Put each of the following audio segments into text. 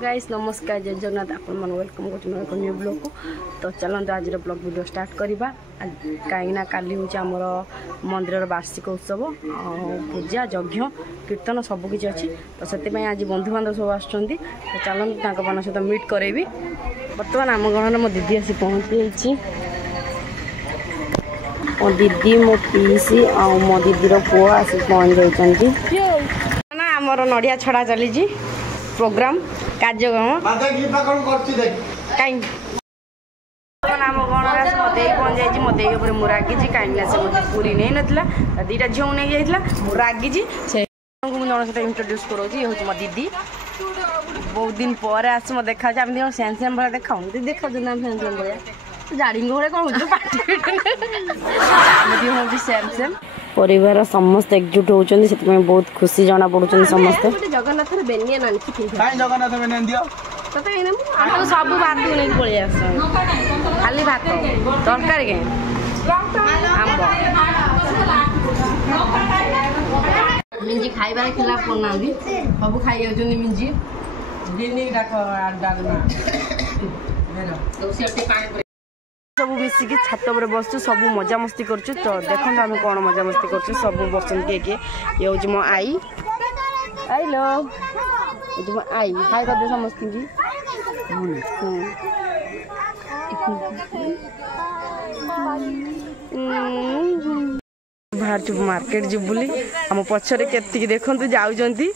Guys नमस्कार जय जगन्नाथ आपण मन वेलकम कर न्यू ब्लॉग को। तो चलते आज ब्लॉग वीडियो स्टार्ट करवा कहीं काली हूँ आमर मंदिर वार्षिक उत्सव पूजा यज्ञ कीर्तन सबकि अच्छी। तो से आज बंधु बांधव सब आसुँच तो चलते सहित मीट करेबी। बर्तमान आम घर मो दीदी आसी पहुँची मो दीदी मो पीसी आ मो दीदीर पुओ आसी पहुँच जाती ना आमर नड़िया छड़ा चली प्रोग्राम कार्यक्रम कहीं आम गण से मत पहुँच जाइए मत मुझे रागिजी कहीं से मुझे पूरी नहीं नाला दीटा झील नहीं जाइला रागिजी से जन सहित इंट्रोड्यूस करोगी हूँ मो दीदी बहुत दिन पर आस मत देखा आम सेम सेम भाई देखा देखा सेम सेम भाया जाड़ी घरे कौन हूँ सेम सेम परिवार समस्त एकजुट होती से बहुत खुशी जना पड़ुन समस्ते जगन्नाथ सब भात नहीं पलि आस खाली भात तरकारी के आंब मिंजी खाइबार खिलाफ करना सब खाई मिंजी सब मिसिकी छात पर बसु सब मजा मस्ती करछु। तो देखो आम कौन मजा मस्ती करछु सब बसन किए ये हूँ मो आई हेलो ये मो आई हाय कर दे समस्त की बाहर चुप मार्केट जी बुली आम पछरे केतिकी देखंतु जाउजंती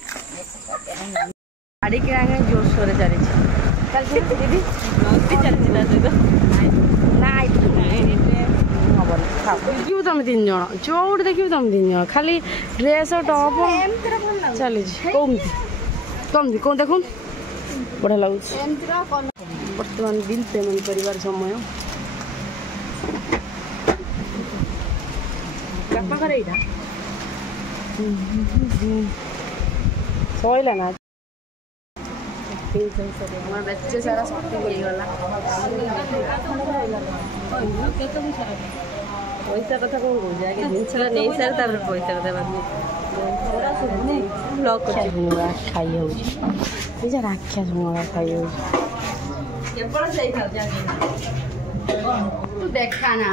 गाड़ी किराने जोर सोर चली दीदी देखिए तुम तीन जन चौट देखिए तुम तीन जन खाली ड्रेस टॉप चली कमती कमती कौन देख बढ़िया लगुच। बर्तमान बिल पेमेंट कर समय सैला ना बेचे सारा शक्ति गला पैसा कथा कौन कौन आगे जिनसा नहीं सारे पैसा कथा ब्लॉग कर खाई हो राक्षा झुंगड़ा खाई हो तू देखा ना